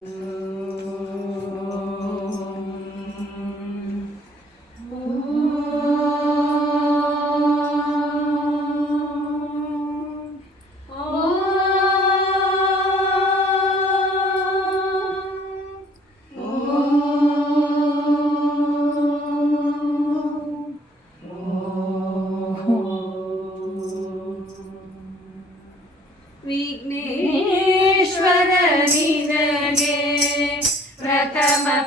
Mm-hmm.